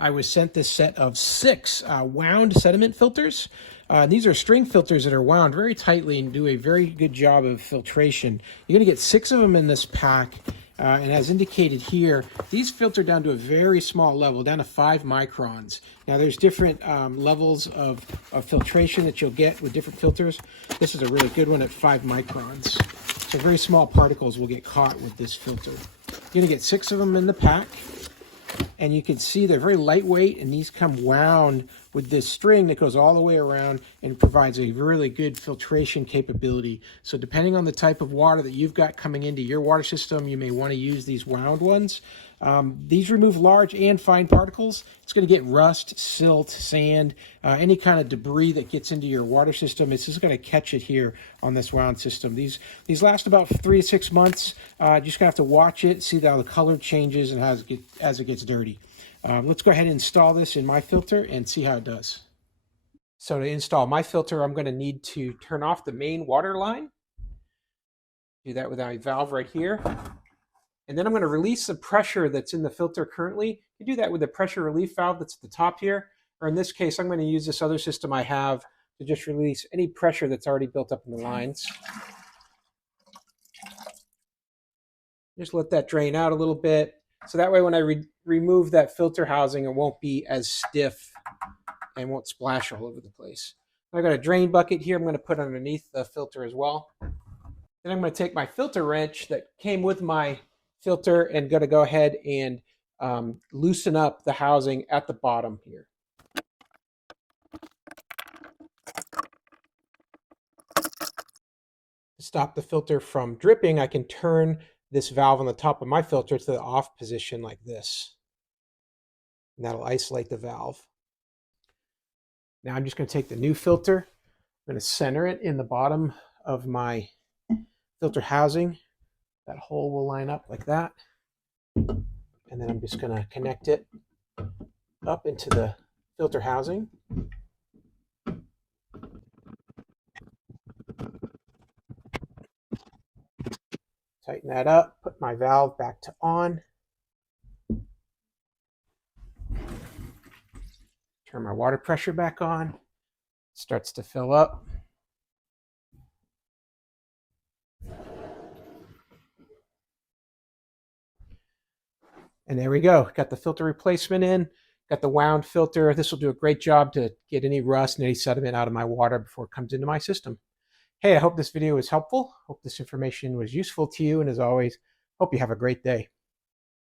I was sent this set of 6 wound sediment filters. These are string filters that are wound very tightly and do a very good job of filtration. You're going to get 6 of them in this pack. And as indicated here, these filter down to a very small level, down to 5 microns. Now there's different levels of filtration that you'll get with different filters. This is a really good one at 5 microns. So very small particles will get caught with this filter. You're going to get 6 of them in the pack. And you can see they're very lightweight, and these come wound with this string that goes all the way around and provides a really good filtration capability. So depending on the type of water that you've got coming into your water system, you may want to use these wound ones. These remove large and fine particles. It's going to get rust, silt, sand, any kind of debris that gets into your water system. It's just going to catch it here on this wound system. These last about 3 to 6 months. Just going to have to watch it, see how the color changes and as it gets dirty. Let's go ahead and install this in my filter and see how it does. So to install my filter, I'm going to need to turn off the main water line. Do that with my valve right here. And then I'm going to release the pressure that's in the filter currently. You do that with the pressure relief valve that's at the top here. Or in this case, I'm going to use this other system I have to just release any pressure that's already built up in the lines. Just let that drain out a little bit. So that way when I remove that filter housing, it won't be as stiff and won't splash all over the place. I've got a drain bucket here I'm going to put underneath the filter as well. Then I'm going to take my filter wrench that came with my filter and going to go ahead and loosen up the housing at the bottom here. To stop the filter from dripping, I can turn this valve on the top of my filter to the off position like this. And that'll isolate the valve. Now I'm just going to take the new filter. I'm going to center it in the bottom of my filter housing. That hole will line up like that. And then I'm just going to connect it up into the filter housing. Tighten that up, put my valve back to on. Turn my water pressure back on. It starts to fill up. And there we go. Got the filter replacement in. Got the wound filter. This will do a great job to get any rust and any sediment out of my water before it comes into my system. Hey, I hope this video was helpful. Hope this information was useful to you. And as always, hope you have a great day.